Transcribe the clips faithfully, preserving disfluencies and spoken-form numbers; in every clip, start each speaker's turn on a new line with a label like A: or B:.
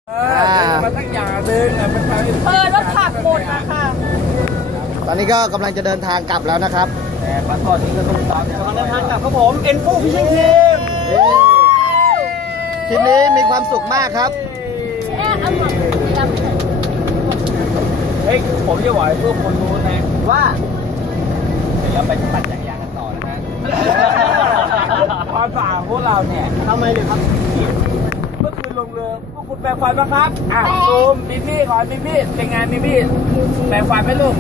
A: เออมาสักอย่างหนึ่งอ่ะเป็นการ
B: เออรถผักหมดอะค่ะ
C: ตอนนี้ก็กำลังจะเดินทางกลับแล้วนะครับ
A: แต่ปลาทอดนี้ก็ต้องตาม
D: กำลังเดินทางกลับครับผมเอ็นฟูฟิชชิ่งทีม
C: ทีมนี้มีความสุขมากครับ
A: เฮ้ยผมจะบอกให้พวกคนรู้นะ
C: ว่า
A: เดี๋ยวเราไปปั่นจักรยานกันต่อนะฮะตอนฝ่าพวกเราเนี่ย
D: ทำไมเลยครับ
A: เมื่อคืนลงเรือพวกคุณแปลงฟันปะครับ อ่ะซูมมิมี่ก่อนมิมี่เป็นงานมิมี่แปลงฟันไหมลูก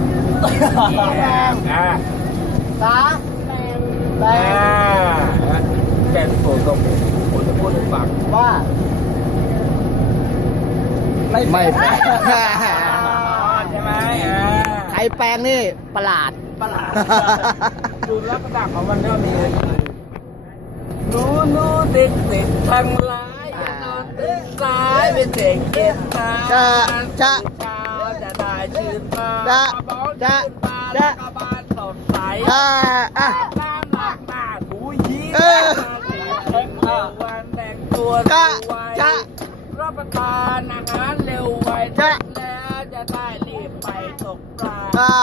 A: อ่า
D: สาแปล
A: อ่าง แปลงโผล่ตรงผมจะพูดให้ฟัง
D: ว่า
C: ไม่ไม่แปลง
A: ใช่ไหมอ่า
C: ใครแปลงนี่ประหลาด
A: ประหลาดดูลักษณะของมันก็มีหนูหนูเด็กเด็กทั้งหลายอย่านอนเด็กสายเป็นเด็กเก็บตา
C: จะจะ
A: เช้าจะได้ชื่นมา
C: จะจะ
A: จะกระบาลสดใส
C: อ่าอ่ะ
A: น้ำหนักหน้าถูยิ้ม
C: เออ
A: วันแต่งตัว
C: จะ
A: สวย
C: จะ
A: รับประทานอาหารเร็วไว
C: จะ
A: แล้วจะได้รีบไปตกปลา
C: อ่า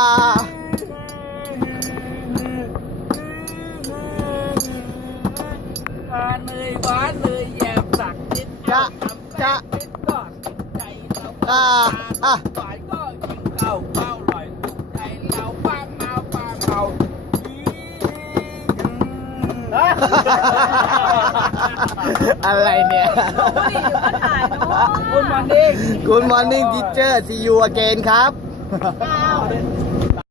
A: เหนื่อยหวานเหนื่อยแยบสักนิด
C: จะ
A: ทำ
C: จะ
A: นิดก็ติดใจเรา
C: อ่าอ่ะ
A: หวานก็กินข้าวข้าวอร่อยถูกใจเราปังเอาปังเอา
C: อะไรเนี่ย
A: คุณมันดิ้ง
C: Good morning teacher see you again ครับ
D: เ